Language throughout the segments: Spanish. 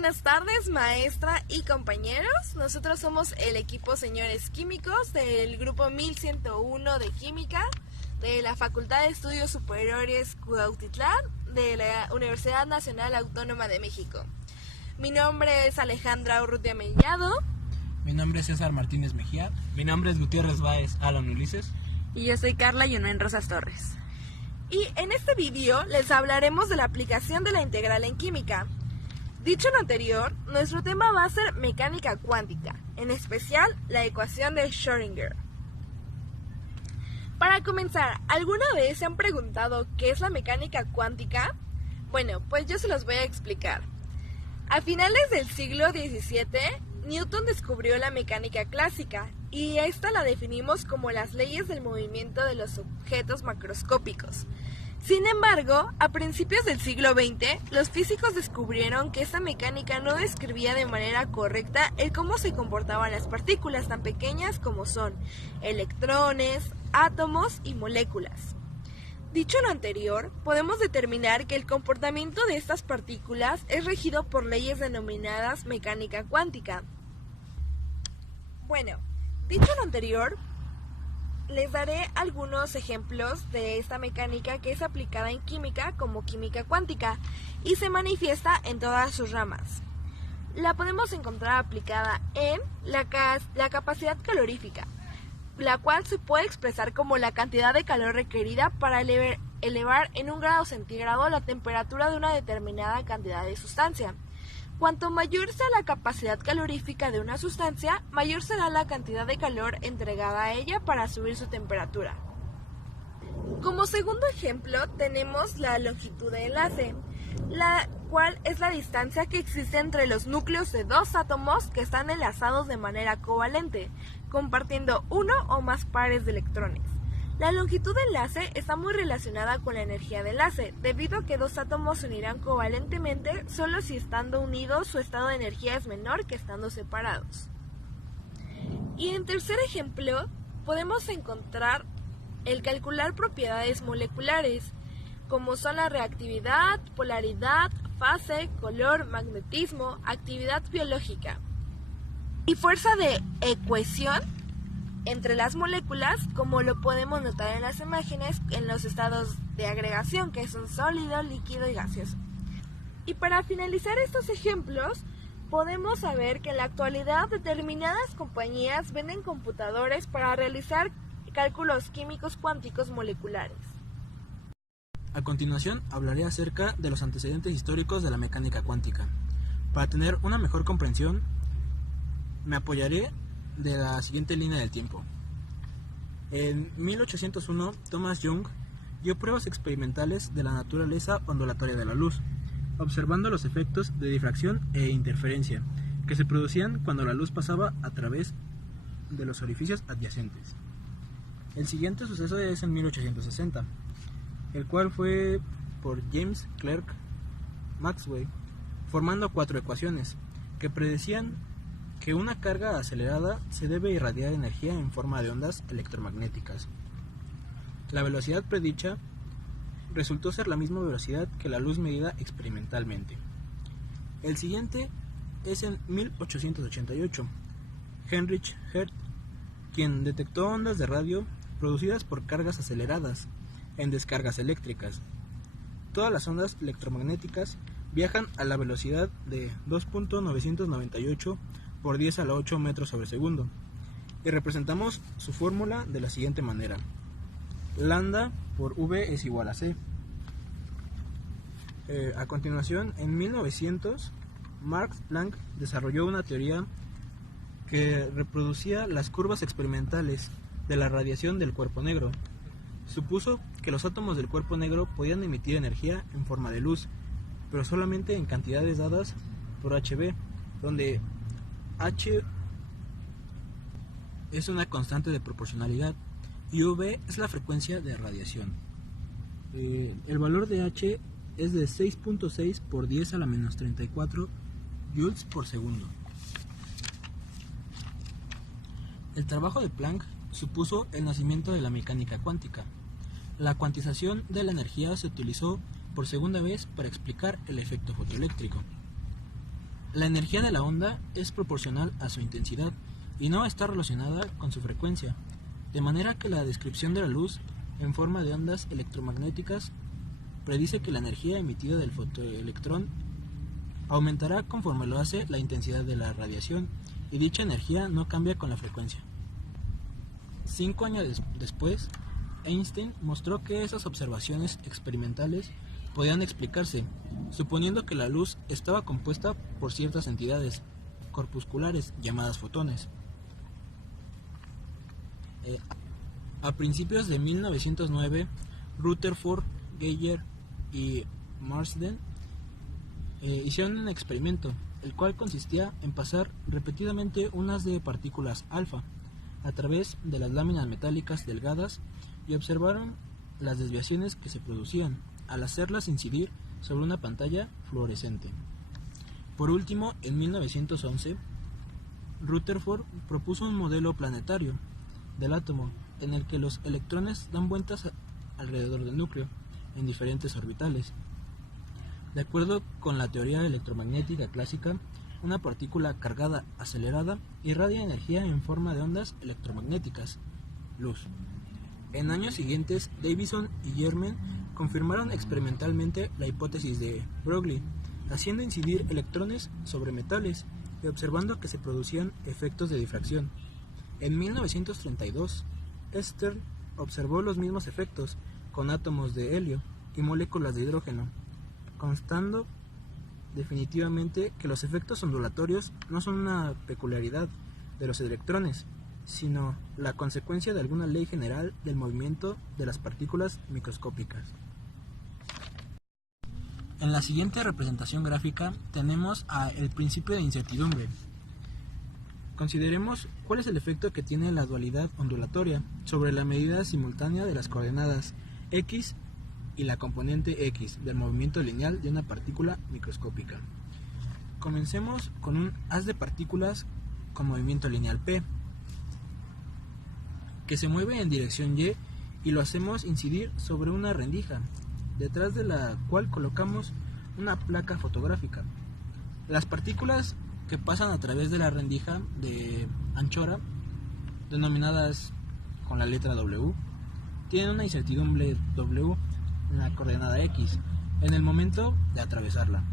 Buenas tardes, maestra y compañeros. Nosotros somos el equipo Señores Químicos del grupo 1101 de Química de la Facultad de Estudios Superiores Cuautitlán de la Universidad Nacional Autónoma de México. Mi nombre es Alejandra Urrutia Mellado. Mi nombre es César Martínez Mejía. Mi nombre es Gutiérrez Báez Alan Ulises. Y yo soy Carla Yunuen Rosas Torres. Y en este vídeo les hablaremos de la aplicación de la integral en química. Dicho lo anterior, nuestro tema va a ser mecánica cuántica, en especial la ecuación de Schrödinger. Para comenzar, ¿alguna vez se han preguntado qué es la mecánica cuántica? Bueno, pues yo se los voy a explicar. A finales del siglo XVII, Newton descubrió la mecánica clásica, y esta la definimos como las leyes del movimiento de los objetos macroscópicos. Sin embargo, a principios del siglo XX, los físicos descubrieron que esta mecánica no describía de manera correcta el cómo se comportaban las partículas tan pequeñas como son electrones, átomos y moléculas. Dicho lo anterior, podemos determinar que el comportamiento de estas partículas es regido por leyes denominadas mecánica cuántica. Bueno, dicho lo anterior, les daré algunos ejemplos de esta mecánica que es aplicada en química como química cuántica y se manifiesta en todas sus ramas. La podemos encontrar aplicada en la capacidad calorífica, la cual se puede expresar como la cantidad de calor requerida para elevar en 1 grado centígrado la temperatura de una determinada cantidad de sustancia. Cuanto mayor sea la capacidad calorífica de una sustancia, mayor será la cantidad de calor entregada a ella para subir su temperatura. Como segundo ejemplo tenemos la longitud de enlace, la cual es la distancia que existe entre los núcleos de dos átomos que están enlazados de manera covalente, compartiendo uno o más pares de electrones. La longitud de enlace está muy relacionada con la energía de enlace, debido a que dos átomos se unirán covalentemente solo si estando unidos su estado de energía es menor que estando separados. Y en tercer ejemplo, podemos encontrar el calcular propiedades moleculares, como son la reactividad, polaridad, fase, color, magnetismo, actividad biológica y fuerza de ecuación entre las moléculas, como lo podemos notar en las imágenes en los estados de agregación, que son sólido, líquido y gaseoso. Y para finalizar estos ejemplos, podemos saber que en la actualidad determinadas compañías venden computadores para realizar cálculos químicos cuánticos moleculares. A continuación hablaré acerca de los antecedentes históricos de la mecánica cuántica. Para tener una mejor comprensión, me apoyaré de la siguiente línea del tiempo. En 1801, Thomas Young dio pruebas experimentales de la naturaleza ondulatoria de la luz, observando los efectos de difracción e interferencia que se producían cuando la luz pasaba a través de los orificios adyacentes. El siguiente suceso es en 1860, el cual fue por James Clerk Maxwell, formando 4 ecuaciones que predecían que una carga acelerada se debe irradiar energía en forma de ondas electromagnéticas. La velocidad predicha resultó ser la misma velocidad que la luz medida experimentalmente. El siguiente es en 1888, Heinrich Hertz, quien detectó ondas de radio producidas por cargas aceleradas en descargas eléctricas. Todas las ondas electromagnéticas viajan a la velocidad de 2.998 por 10 a la 8 metros sobre segundo, y representamos su fórmula de la siguiente manera: lambda por v es igual a c. A continuación, en 1900, Max Planck desarrolló una teoría que reproducía las curvas experimentales de la radiación del cuerpo negro. Supuso que los átomos del cuerpo negro podían emitir energía en forma de luz, pero solamente en cantidades dadas por hb, donde h es una constante de proporcionalidad y v es la frecuencia de radiación. El valor de h es de 6.6 por 10 a la menos 34 joules por segundo. El trabajo de Planck supuso el nacimiento de la mecánica cuántica. La cuantización de la energía se utilizó por segunda vez para explicar el efecto fotoeléctrico. La energía de la onda es proporcional a su intensidad y no está relacionada con su frecuencia, de manera que la descripción de la luz en forma de ondas electromagnéticas predice que la energía emitida del fotoelectrón aumentará conforme lo hace la intensidad de la radiación, y dicha energía no cambia con la frecuencia. 5 años después, Einstein mostró que esas observaciones experimentales podían explicarse, suponiendo que la luz estaba compuesta por ciertas entidades corpusculares llamadas fotones. A principios de 1909, Rutherford, Geiger y Marsden hicieron un experimento, el cual consistía en pasar repetidamente un haz de partículas alfa a través de las láminas metálicas delgadas y observaron las desviaciones que se producían al hacerlas incidir sobre una pantalla fluorescente. Por último, en 1911, Rutherford propuso un modelo planetario del átomo en el que los electrones dan vueltas alrededor del núcleo en diferentes orbitales. De acuerdo con la teoría electromagnética clásica, una partícula cargada acelerada irradia energía en forma de ondas electromagnéticas, luz. En años siguientes, Davison y Germain confirmaron experimentalmente la hipótesis de Broglie, haciendo incidir electrones sobre metales y observando que se producían efectos de difracción. En 1932, Stern observó los mismos efectos con átomos de helio y moléculas de hidrógeno, constando definitivamente que los efectos ondulatorios no son una peculiaridad de los electrones, sino la consecuencia de alguna ley general del movimiento de las partículas microscópicas. En la siguiente representación gráfica tenemos el principio de incertidumbre. Consideremos cuál es el efecto que tiene la dualidad ondulatoria sobre la medida simultánea de las coordenadas x y la componente x del movimiento lineal de una partícula microscópica. Comencemos con un haz de partículas con movimiento lineal p, que se mueve en dirección y lo hacemos incidir sobre una rendija, detrás de la cual colocamos una placa fotográfica. Las partículas que pasan a través de la rendija de anchura, denominadas con la letra W, tienen una incertidumbre W en la coordenada X en el momento de atravesarla,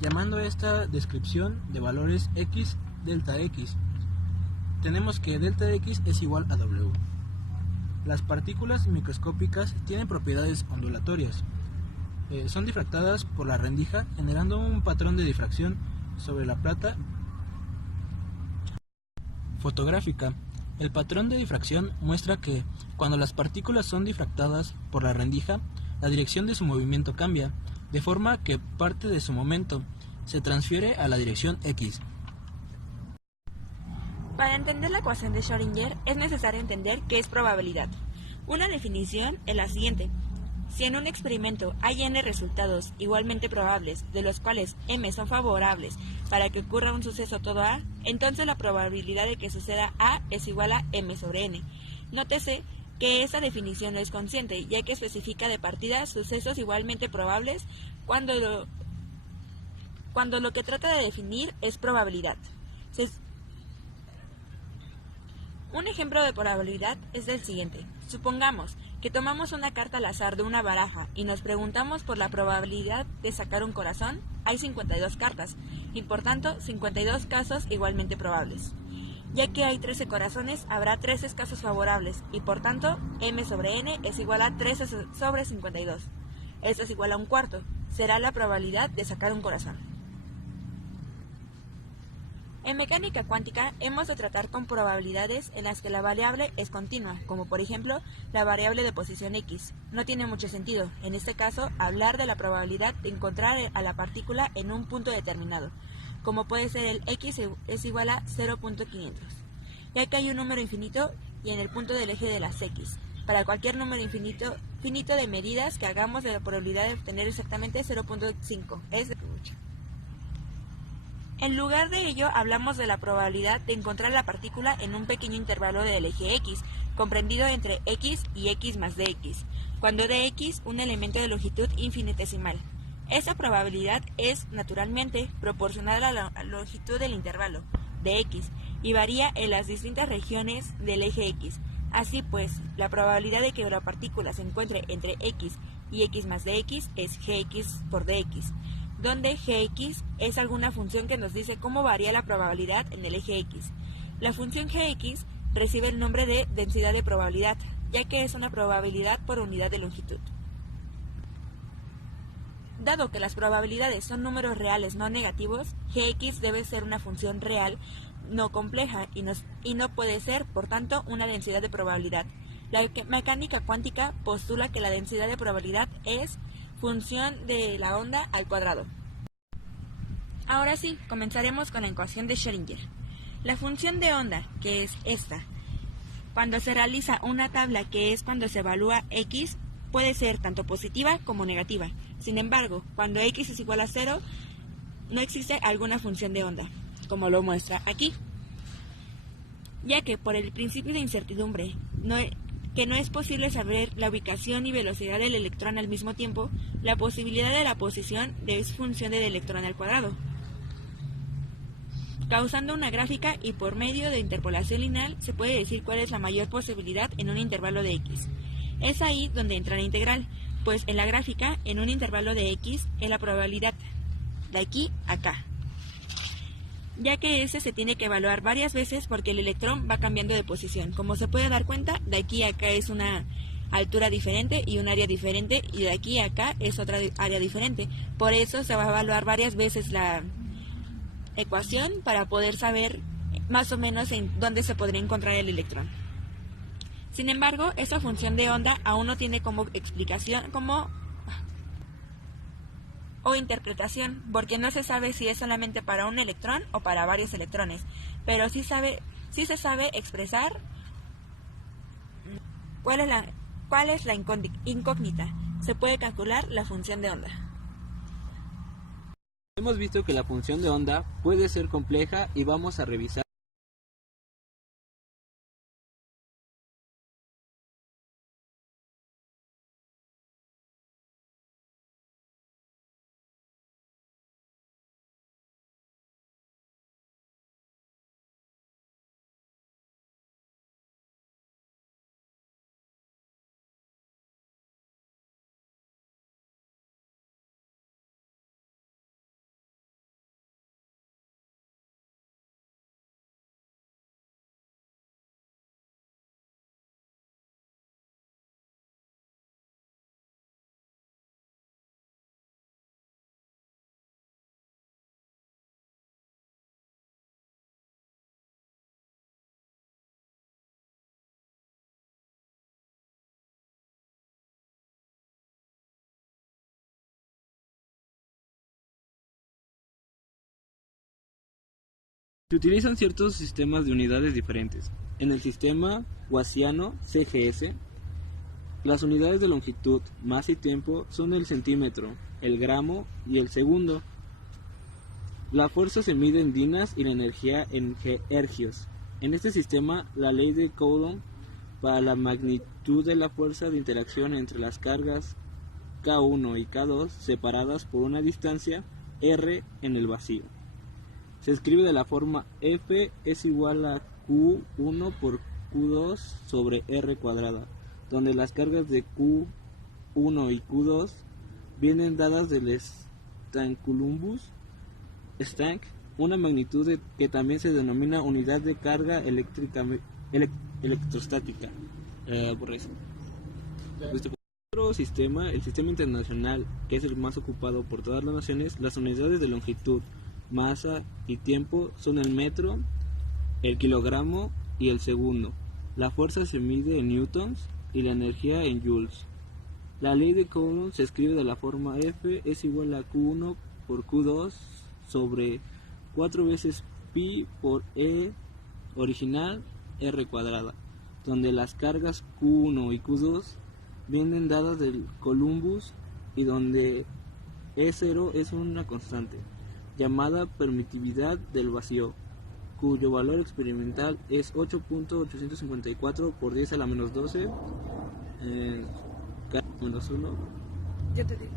llamando esta descripción de valores X delta X. Tenemos que delta X es igual a W. Las partículas microscópicas tienen propiedades ondulatorias. Son difractadas por la rendija, generando un patrón de difracción sobre la placa fotográfica. El patrón de difracción muestra que cuando las partículas son difractadas por la rendija, la dirección de su movimiento cambia, de forma que parte de su momento se transfiere a la dirección X. Para entender la ecuación de Schrödinger es necesario entender qué es probabilidad. Una definición es la siguiente. Si en un experimento hay n resultados igualmente probables, de los cuales m son favorables para que ocurra un suceso todo A, entonces la probabilidad de que suceda A es igual a m sobre n. Nótese que esta definición no es consciente, ya que especifica de partida sucesos igualmente probables cuando lo que trata de definir es probabilidad. Un ejemplo de probabilidad es el siguiente. Supongamos que tomamos una carta al azar de una baraja y nos preguntamos por la probabilidad de sacar un corazón. Hay 52 cartas y por tanto 52 casos igualmente probables. Ya que hay 13 corazones, habrá 13 casos favorables y por tanto m sobre n es igual a 13 sobre 52. Esto es igual a un cuarto. Será la probabilidad de sacar un corazón. En mecánica cuántica hemos de tratar con probabilidades en las que la variable es continua, como por ejemplo la variable de posición x. No tiene mucho sentido, en este caso, hablar de la probabilidad de encontrar a la partícula en un punto determinado, como puede ser el x es igual a 0.500, ya que hay un número infinito y en el punto del eje de las x. Para cualquier número finito de medidas que hagamos de la probabilidad de obtener exactamente 0.5 es de mucho. En lugar de ello, hablamos de la probabilidad de encontrar la partícula en un pequeño intervalo del eje x, comprendido entre x y x más dx, cuando dx un elemento de longitud infinitesimal. Esa probabilidad es, naturalmente, proporcional a la longitud del intervalo, de x, y varía en las distintas regiones del eje x. Así pues, la probabilidad de que la partícula se encuentre entre x y x más dx es gx por dx, donde gx es alguna función que nos dice cómo varía la probabilidad en el eje x. La función gx recibe el nombre de densidad de probabilidad, ya que es una probabilidad por unidad de longitud. Dado que las probabilidades son números reales no negativos, gx debe ser una función real no compleja y no puede ser, por tanto, una densidad de probabilidad. La mecánica cuántica postula que la densidad de probabilidad es función de la onda al cuadrado. Ahora sí, comenzaremos con la ecuación de Schrödinger. La función de onda, que es esta, cuando se realiza una tabla que es cuando se evalúa x, puede ser tanto positiva como negativa. Sin embargo, cuando x es igual a 0, no existe alguna función de onda, como lo muestra aquí, ya que por el principio de incertidumbre, que no es posible saber la ubicación y velocidad del electrón al mismo tiempo, la posibilidad de la posición es función del electrón al cuadrado, causando una gráfica, y por medio de interpolación lineal se puede decir cuál es la mayor posibilidad en un intervalo de x. Es ahí donde entra la integral, pues en la gráfica, en un intervalo de x, es la probabilidad de aquí a acá, ya que ese se tiene que evaluar varias veces porque el electrón va cambiando de posición. Como se puede dar cuenta, de aquí a acá es una altura diferente y un área diferente, y de aquí a acá es otra área diferente. Por eso se va a evaluar varias veces la ecuación para poder saber más o menos en dónde se podría encontrar el electrón. Sin embargo, esa función de onda aún no tiene como explicación o interpretación, porque no se sabe si es solamente para un electrón o para varios electrones, pero sí se sabe expresar cuál es la incógnita. Se puede calcular la función de onda. Hemos visto que la función de onda puede ser compleja y vamos a revisar Se utilizan ciertos sistemas de unidades diferentes. En el sistema gaussiano CGS, las unidades de longitud, masa y tiempo son el centímetro, el gramo y el segundo. La fuerza se mide en dinas y la energía en ergios. En este sistema, la ley de Coulomb para la magnitud de la fuerza de interacción entre las cargas K1 y K2 separadas por una distancia r en el vacío. Se escribe de la forma F es igual a Q1 por Q2 sobre R cuadrada, donde las cargas de Q1 y Q2 vienen dadas del Stank-Columbus Stank, una magnitud que también se denomina unidad de carga electrostática. Por eso. Otro sistema, el sistema internacional, que es el más ocupado por todas las naciones, las unidades de longitud, masa y tiempo son el metro, el kilogramo y el segundo. La fuerza se mide en newtons y la energía en joules. La ley de Coulomb se escribe de la forma F es igual a Q1 por Q2 sobre 4 veces pi por E original R cuadrada, donde las cargas Q1 y Q2 vienen dadas del Columbus y donde E0 es una constante llamada permitividad del vacío, cuyo valor experimental es 8.854 por 10 a la menos 12 K menos 1. Yo te digo.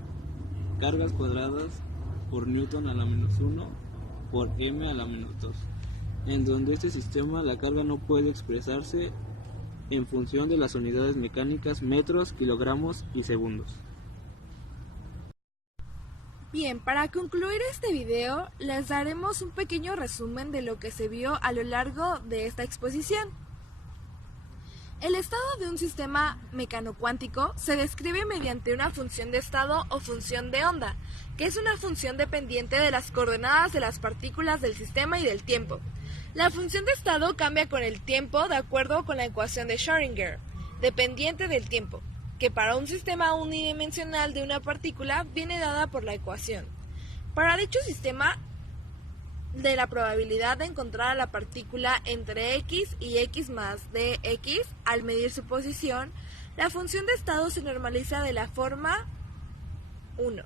cargas cuadradas por Newton a la menos 1 por m a la menos 2, en donde este sistema la carga no puede expresarse en función de las unidades mecánicas metros, kilogramos y segundos. Bien, para concluir este video, les daremos un pequeño resumen de lo que se vio a lo largo de esta exposición. El estado de un sistema mecanocuántico se describe mediante una función de estado o función de onda, que es una función dependiente de las coordenadas de las partículas del sistema y del tiempo. La función de estado cambia con el tiempo de acuerdo con la ecuación de Schrödinger, dependiente del tiempo, que para un sistema unidimensional de una partícula viene dada por la ecuación. Para dicho sistema, de la probabilidad de encontrar a la partícula entre x y x más dx al medir su posición, la función de estado se normaliza de la forma 1.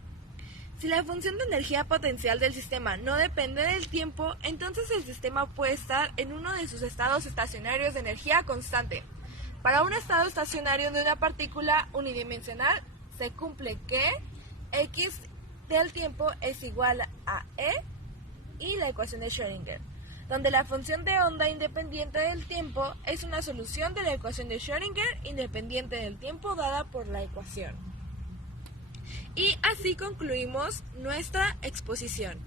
Si la función de energía potencial del sistema no depende del tiempo, entonces el sistema puede estar en uno de sus estados estacionarios de energía constante. Para un estado estacionario de una partícula unidimensional, se cumple que x del tiempo es igual a e y la ecuación de Schrödinger, donde la función de onda independiente del tiempo es una solución de la ecuación de Schrödinger independiente del tiempo dada por la ecuación. Y así concluimos nuestra exposición.